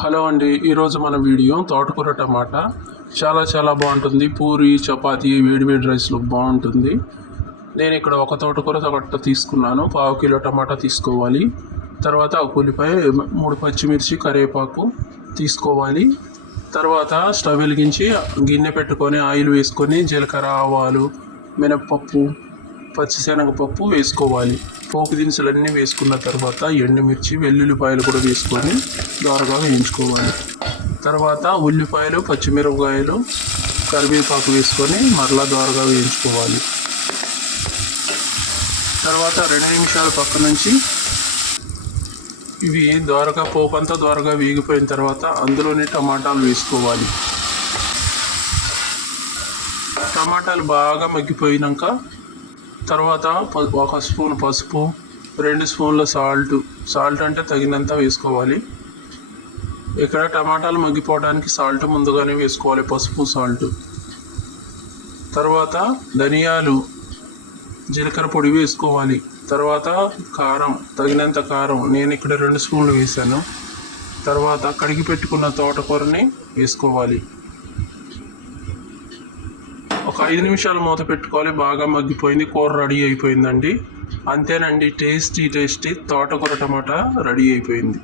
Hello అండి ఈరోజు మన వీడియో తోటకూర టమాటా. చాలా చాలా బాగుంటుంది. పూరి చపాతీ వేడి వేడి రైస్లో బాగుంటుంది. నేను ఇక్కడ ఒక తోటకూర కట్ట తీసుకున్నాను. పావు కిలో టమాటా తీసుకోవాలి. తర్వాత ఉల్లిపాయ మూడు పచ్చిమిర్చి కరివేపాకు తీసుకోవాలి. తర్వాత స్టవ్ వెలిగించి గిన్నె పెట్టుకొని ఆయిల్ వేసుకొని జీలకర్ర ఆవాలు మినప్పప్పు పచ్చిశనగపప్పు వేసుకోవాలి. పోపు దినుసులన్నీ వేసుకున్న తర్వాత ఎండుమిర్చి వెల్లుల్లిపాయలు కూడా వేసుకొని దోరగా వేయించుకోవాలి. తర్వాత ఉల్లిపాయలు పచ్చిమిరపకాయలు కరివేపాకు వేసుకొని మరలా దోరగా వేయించుకోవాలి. తర్వాత రెండు నిమిషాల పక్క నుంచి ఇవి దోరగా పోపంతా ద్వారగా దోరగా వేగిపోయిన తర్వాత అందులోనే టమాటాలు వేసుకోవాలి. టమాటాలు బాగా మగ్గిపోయినాక తర్వాత ప- ఒక స్పూన్ పసుపు రెండు స్పూన్ల సాల్ట్. సాల్ట్ అంటే తగినంత వేసుకోవాలి. ఇక్కడ టమాటాలు మగ్గిపోవడానికి సాల్ట్ ముందుగానే వేసుకోవాలి పసుపు సాల్ట్. తర్వాత ధనియాలు జీలకర్ర పొడి వేసుకోవాలి. తర్వాత కారం తగినంత కారం. నేను ఇక్కడ రెండు స్పూన్లు వేసాను తర్వాత కడిగి పెట్టుకున్న తోటకూరని వేసుకోవాలి. ఒక ఐదు నిమిషాలు మూత పెట్టుకోవాలి. బాగా మగ్గిపోయింది. కూర రెడీ అయిపోయిందండి. అంతేనండి. టేస్టీ టేస్టీ తోటకూర టమాటా రెడీ అయిపోయింది.